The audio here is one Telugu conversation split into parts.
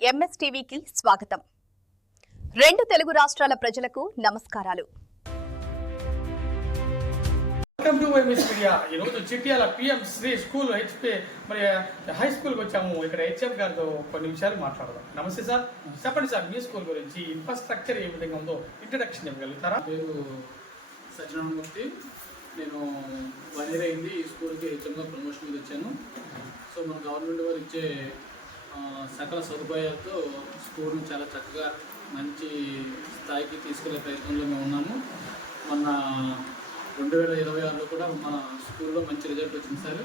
ఎంఎస్టీవీకి స్వాగతం. రెండు తెలుగు రాష్ట్రాల ప్రజలకు నమస్కారాలు. Welcome to MS media. ఈరోజు Chityal PM Shri school HP మరి హై స్కూల్కి వచ్చాము. ఇక్కడ హెచ్ఎం గారితో కొన్ని విషయాలు మాట్లాడదాం. నమస్తే సార్, చెప్పండి సార్, మీ స్కూల్ గురించి ఇన్ఫ్రాస్ట్రక్చర్ ఏ విధంగా ఉందో ఇంట్రడక్షన్ ఇవ్వగలుగుతారా? పేరు సత్యనారాయణమూర్తి. నేను 1 year అయింది ఈ స్కూల్కి హెచ్ఎంగా ప్రమోషన్ మీద వచ్చాను. సో మన గవర్నమెంట్ వారు ఇచ్చే సకల సదుపాయాలతో స్కూల్ని చాలా చక్కగా మంచి స్థాయికి తీసుకెళ్లే ప్రయత్నంలో మేము ఉన్నాము. మొన్న 2026లో కూడా మన స్కూల్లో మంచి రిజల్ట్ వచ్చింది సార్.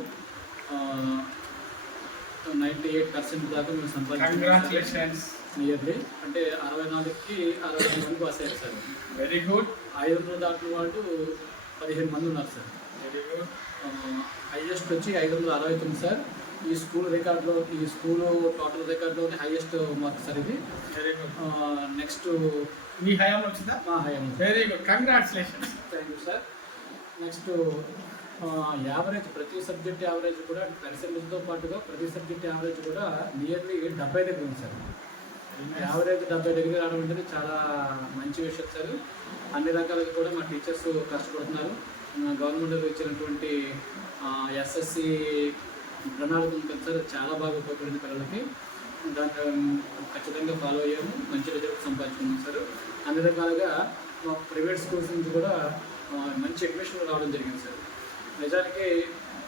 98% దాకా మేము సంపాదించాము నియర్లీ. అంటే 64కి 65 మంది పాస్ అయ్యారు సార్. Very good. 500 దాటిన వాళ్ళు 15 మంది ఉన్నారు సార్. Very good. హైయెస్ట్ వచ్చి 569 సార్. ఈ స్కూల్ రికార్డులో, ఈ స్కూలు టోటల్ రికార్డులోనే హైయెస్ట్ మార్క్ సార్ ఇది. Very good. నెక్స్ట్ మీ హయాంలో వచ్చిందా? మా హయాం. Very good, congratulations. Thank you sir. Next average, ప్రతి సబ్జెక్ట్ యావరేజ్ కూడా పర్సెంటేజ్తో పాటుగా ప్రతి సబ్జెక్ట్ యావరేజ్ కూడా నియర్లీ 70 దగ్గర ఉంది సార్. యావరేజ్ 70 దగ్గర రావడం అంటే చాలా మంచి విషయం సార్. అన్ని రకాలుగా కూడా మా టీచర్స్ కష్టపడుతున్నారు. గవర్నమెంట్ ఇచ్చినటువంటి ఎస్ఎస్సి ప్రణాళిక ఉంటుంది సార్, చాలా బాగా ఉపయోగపడింది పిల్లలకి. దాన్ని ఖచ్చితంగా ఫాలో అయ్యాము, మంచి రిజల్ట్ సంపాదించుకున్నాం సార్. అన్ని రకాలుగా మా ప్రైవేట్ స్కూల్స్ నుంచి కూడా మంచి అడ్మిషన్ రావడం జరిగింది సార్. నిజానికి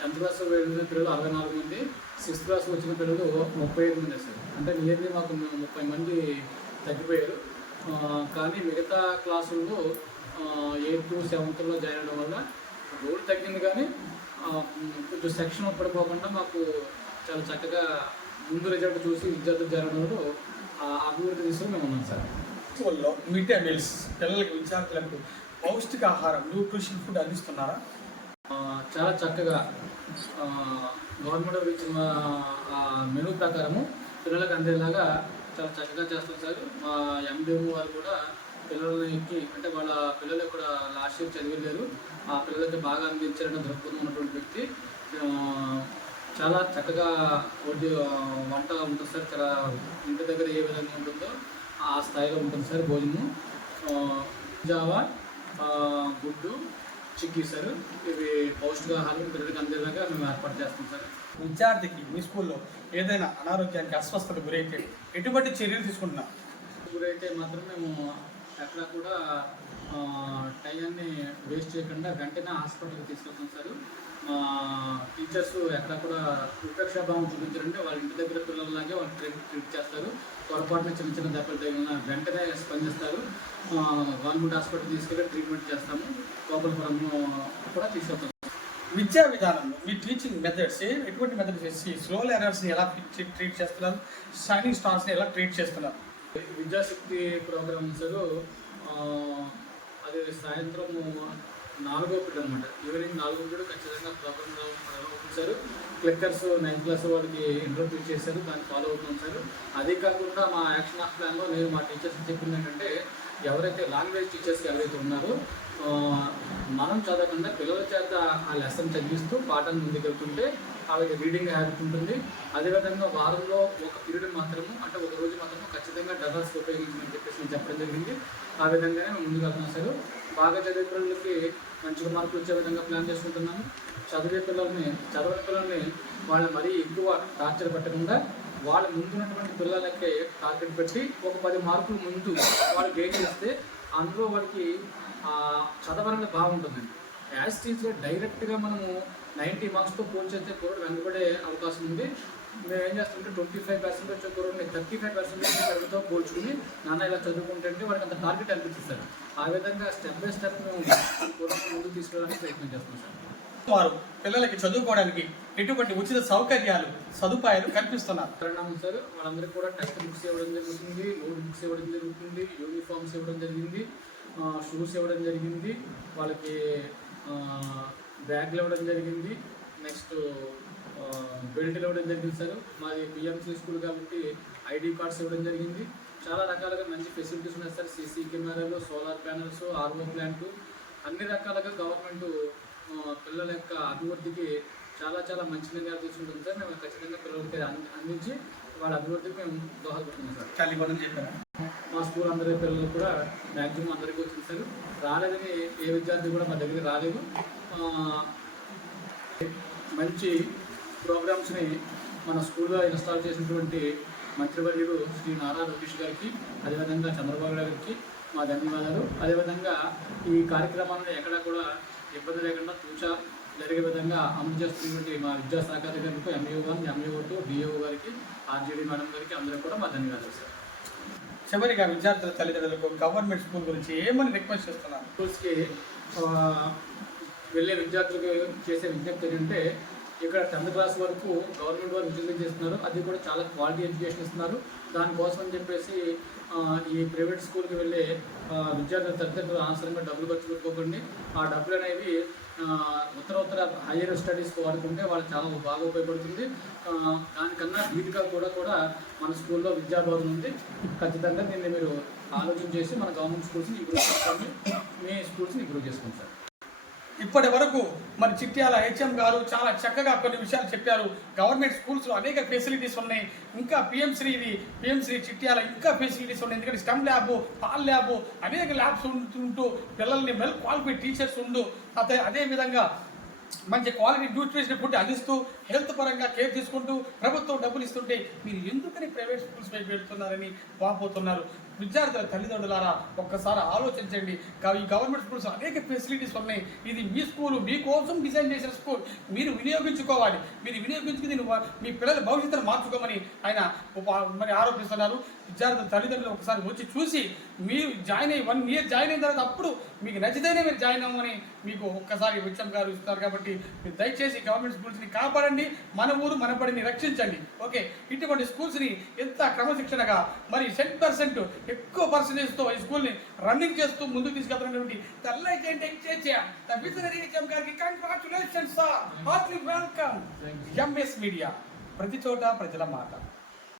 10th క్లాస్ వెళ్ళిన పిల్లలు 64 మంది, 6th క్లాస్ వచ్చిన పిల్లలు 35 మంది సార్. అంటే నియర్లీ మాకు 30 మంది తగ్గిపోయారు. కానీ మిగతా క్లాసుల్లో 8th, 7thలో జాయిన్ అవ్వడం వల్ల రోల్ తగ్గింది, కానీ కొంచెం సెక్షన్ పడిపోకుండా మాకు చాలా చక్కగా ముందు రిజల్ట్ చూసి విద్యార్థులు చేరడంలో అభివృద్ధి తీసుకుని మేము ఉన్నాం సార్. స్కూల్లో మిడ్ డే మీల్స్ పిల్లలకి, విద్యార్థులకు పౌష్టికాహారం, న్యూట్రిషన్ ఫుడ్ అందిస్తున్నారా? చాలా చక్కగా గవర్నమెంట్ ఇచ్చిన మెనూ ప్రకారము పిల్లలకు అందేలాగా చాలా చక్కగా చేస్తాం సార్. మా ఎండిఎం వారు కూడా పిల్లలకి, అంటే వాళ్ళ పిల్లలు కూడా లాస్ట్ ఇయర్ చదివలేరు, ఆ పిల్లలకి బాగా అందించారని దృక్పథం ఉన్నటువంటి వ్యక్తి. చాలా చక్కగా వంట ఉంటుంది సార్. చాలా ఇంటి దగ్గర ఏ విధంగా ఉంటుందో ఆ స్థాయిలో ఉంటుంది సార్ భోజనం. జావా, గుడ్డు, చిక్కీ సార్, ఇవి పౌష్టికాహారం పిల్లలకి అందేలాగా మేము ఏర్పాటు చేస్తాం సార్. విద్యార్థికి మీ స్కూల్లో ఏదైనా అనారోగ్యానికి, అస్వస్థత గురైతే ఎటువంటి చర్యలు తీసుకుంటున్నాం? గురైతే మాత్రం మేము ఎక్కడ కూడా టైంని వేస్ట్ చేయకుండా వెంటనే హాస్పిటల్కి తీసుకెళ్తాం సార్. టీచర్స్ ఎక్కడ కూడా ఉపేక్షాభావం చూపించారంటే వాళ్ళ ఇంటి దగ్గర పిల్లలలాగే వాళ్ళు ట్రీట్ చేస్తారు. పొరపాటున చిన్న చిన్న దెబ్బలు తగిలిన వెంటనే స్పందిస్తారు. గవర్నమెంట్ హాస్పిటల్ తీసుకెళ్ళి ట్రీట్మెంట్ చేస్తాము. గోపాలపురం కూడా తీసుకెళ్తాం. విద్యా విధానంలో మీ టీచింగ్ మెథడ్స్ ఎటువంటి మెథడ్స్ చేసి స్లో లెర్నర్స్ని ఎలా ట్రీట్ చేస్తున్నారు, షైనింగ్ స్టార్స్ని ఎలా ట్రీట్ చేస్తున్నారు? విద్యాశక్తి ప్రోగ్రామ్ సార్, అది సాయంత్రం 4వ పీరియడ్ అనమాట. ఈవినింగ్ 4వ పీరియడ్ ఖచ్చితంగా ప్రోగ్రామ్ అవుతుంది సార్. క్లిక్కర్స్ 9th క్లాస్ వాళ్ళకి ఇంట్రొడ్యూస్ చేశారు, దాన్ని ఫాలో అవుతున్నాం సార్. అదే కాకుండా మా యాక్షన్ ఆఫ్ ప్లాన్లో నేను మా టీచర్స్కి చెప్పింది ఏంటంటే, ఎవరైతే లాంగ్వేజ్ టీచర్స్ ఎవరైతే ఉన్నారో మనం చదవకుండా పిల్లల చేత ఆ లెసన్ చదివిస్తూ పాఠాన్ని ముందుకెళ్తుంటే వాళ్ళకి రీడింగ్ హ్యాబిట్ ఉంటుంది. అదేవిధంగా వారంలో ఒక పీరియడ్ మాత్రము, అంటే ఒక రోజు మాత్రము ఖచ్చితంగా డబల్స్ ఉపయోగించమని చెప్పేసి నేను చెప్పడం జరిగింది. ఆ విధంగానే మేము ముందుకు వెళ్తున్నాం సార్. బాగా చదివే పిల్లలకి మంచిగా మార్కులు వచ్చే విధంగా ప్లాన్ చేసుకుంటున్నాము. చదివే పిల్లల్ని, చదవని పిల్లల్ని వాళ్ళు మరీ ఎక్కువ టార్చర్ పెట్టకుండా వాళ్ళ ముందున్నటువంటి పిల్లలకి టార్గెట్ పెట్టి ఒక 10 మార్కులు ముందు వాళ్ళు గెయిన్ చేస్తే అందులో వాడికి చదవాలని బాగుంటుందండి. యాజ్ టీచర్ డైరెక్ట్గా మనము 90 మార్క్స్తో పోల్చేస్తే కుర్రోడు వెనుకబడే అవకాశం ఉంది. మేము ఏం చేస్తుంటే 25% వచ్చే కుర్రోడిని 35% పోల్చుకుని నాన్న ఇలా చదువుకుంటే వాడికి అంత టార్గెట్ అనిపిస్తుంది. ఆ విధంగా స్టెప్ బై స్టెప్ మేము కుర్రోడిని ముందుకు తీసుకెళ్ళడానికి ప్రయత్నం చేస్తాం సార్. వారు పిల్లలకి చదువుకోవడానికి ఎటువంటి ఉచిత సౌకర్యాలు, సదుపాయాలు కల్పిస్తున్నారు? పరిణామం సార్, వాళ్ళందరికీ కూడా టెక్స్ట్ బుక్స్ ఇవ్వడం జరుగుతుంది, నోట్ బుక్స్ ఇవ్వడం జరుగుతుంది, యూనిఫామ్స్ ఇవ్వడం జరిగింది, షూస్ ఇవ్వడం జరిగింది, వాళ్ళకి బ్యాగ్లు ఇవ్వడం జరిగింది, నెక్స్ట్ బెల్ట్లు ఇవ్వడం జరిగింది సార్. మాది పిఎంసీ స్కూల్ కాబట్టి ఐడి కార్డ్స్ ఇవ్వడం జరిగింది. చాలా రకాలుగా మంచి ఫెసిలిటీస్ ఉన్నాయి సార్. సీసీ కెమెరాలు, సోలార్ ప్యానల్స్, ఆర్ఓ ప్లాంట్, అన్ని రకాలుగా గవర్నమెంట్ పిల్లల యొక్క అభివృద్ధికి చాలా చాలా మంచి నిర్ణయాలు తీసుకుంటుంది సార్. మేము ఖచ్చితంగా పిల్లలకి అందించి వాళ్ళ అభివృద్ధికి మేము దోహదపడుతున్నాం సార్. ఖాళీ కూడా చెప్పారా? మా స్కూల్ అందరి పిల్లలు కూడా మ్యాక్సిమం అందరికీ వచ్చింది సార్. రాలేదని ఏ విద్యార్థి కూడా మా దగ్గరికి రాలేదు. మంచి ప్రోగ్రామ్స్ని మన స్కూల్లో ఇన్స్టాల్ చేసినటువంటి మంత్రివర్యులు శ్రీ నారా లోకేష్ గారికి, అదేవిధంగా చంద్రబాబు గారికి మా ధన్యవాదాలు. అదేవిధంగా ఈ కార్యక్రమాలను ఎక్కడా కూడా ఇబ్బంది లేకుండా తూచా జరిగే విధంగా అమలు చేస్తున్నటువంటి మా విద్యాశాఖ అధికారులకు ఎంఈఓ గారికి, ఎంఈఓ డిఓ గారికి, ఆర్జేడీ మేడం గారికి అందరికీ కూడా మా ధన్యవాదాలు సార్. చివరిగా విద్యార్థుల తల్లిదండ్రులకు గవర్నమెంట్ స్కూల్ గురించి ఏమని రిక్వెస్ట్ చేస్తున్నారు? స్కూల్స్కి వెళ్ళే విద్యార్థులకు చేసే విజ్ఞప్తి ఏంటంటే, ఇక్కడ 10th క్లాస్ వరకు గవర్నమెంట్ వారు ఉచితంగా చేస్తున్నారు. అది కూడా చాలా క్వాలిటీ ఎడ్యుకేషన్ ఇస్తున్నారు. దానికోసం అని చెప్పేసి ఈ ప్రైవేట్ స్కూల్కి వెళ్ళే విద్యార్థుల తల్లిదండ్రులు అనవసరంగా డబ్బులు ఖర్చు పెట్టుకోకండి. ఆ డబ్బులు అనేవి ఉత్తర హయ్యర్ స్టడీస్కి వాడుకుంటే వాళ్ళకి చాలా బాగా ఉపయోగపడుతుంది. దానికన్నా వీటిగా కూడా మన స్కూల్లో విద్యాభవనం ఉంది. ఖచ్చితంగా దీన్ని మీరు ఆలోచన చేసి మన గవర్నమెంట్ స్కూల్స్ని ఇంప్రూవ్ చేసుకోండి. మీ స్కూల్స్ని ఇంప్రూవ్ చేసుకోండి సార్. ఇప్పటి వరకు మరి చిట్యాల హెచ్ఎం గారు చాలా చక్కగా కొన్ని విషయాలు చెప్పారు. గవర్నమెంట్ స్కూల్స్లో అనేక ఫెసిలిటీస్ ఉన్నాయి. ఇంకా పిఎం శ్రీ చిట్యాల ఇంకా ఫెసిలిటీస్ ఉన్నాయి. ఎందుకంటే స్టెమ్ ల్యాబ్, పాల్ ల్యాబ్, అనేక ల్యాబ్స్ ఉంటూ పిల్లల్ని వెల్ క్వాలిఫైడ్ టీచర్స్ ఉండు, అదేవిధంగా మంచి క్వాలిటీ న్యూట్రిషన్ ఫుడ్ అందిస్తూ హెల్త్ పరంగా కేర్ తీసుకుంటూ ప్రభుత్వం డబ్బులు ఇస్తుంటే మీరు ఎందుకని ప్రైవేట్ స్కూల్స్ వైపు పెడుతున్నారని వాపోతున్నారు. విద్యార్థుల తల్లిదండ్రులారా ఒక్కసారి ఆలోచించండి. ఈ గవర్నమెంట్ స్కూల్స్ అనేక ఫెసిలిటీస్ ఉన్నాయి. ఇది మీ స్కూలు, మీకోసం డిజైన్ చేసిన స్కూల్. మీరు వినియోగించుకోవాలి. మీరు వినియోగించుకుని మీ పిల్లల భవిష్యత్తును మార్చుకోమని ఆయన మరి ఆరోపిస్తున్నారు. విద్యార్థుల తల్లిదండ్రులు ఒకసారి వచ్చి చూసి మీరు జాయిన్ అయ్యి 1 year జాయిన్ అయిన తర్వాత అప్పుడు మీకు నచ్చితేనే మీరు జాయిన్ అవ్వమని మీకు ఒక్కసారి హెచ్ఎం గారు ఇస్తారు. కాబట్టి మీరు దయచేసి గవర్నమెంట్ స్కూల్స్ని కాపాడండి. మన ఊరు మన బడిని రక్షించండి. ఓకే, ఇటువంటి స్కూల్స్ని ఎంత క్రమశిక్షణగా మరి 100% ఎక్కువ పర్సెంటేజ్తో ఈ స్కూల్ని రన్నింగ్ చేస్తూ ముందుకు తీసుకెళ్తున్నటువంటి ద విజనరీ హెచ్ఎం గారికి congratulations sir. Heartly welcome. MS media, ప్రతి చోట ప్రజల మాట.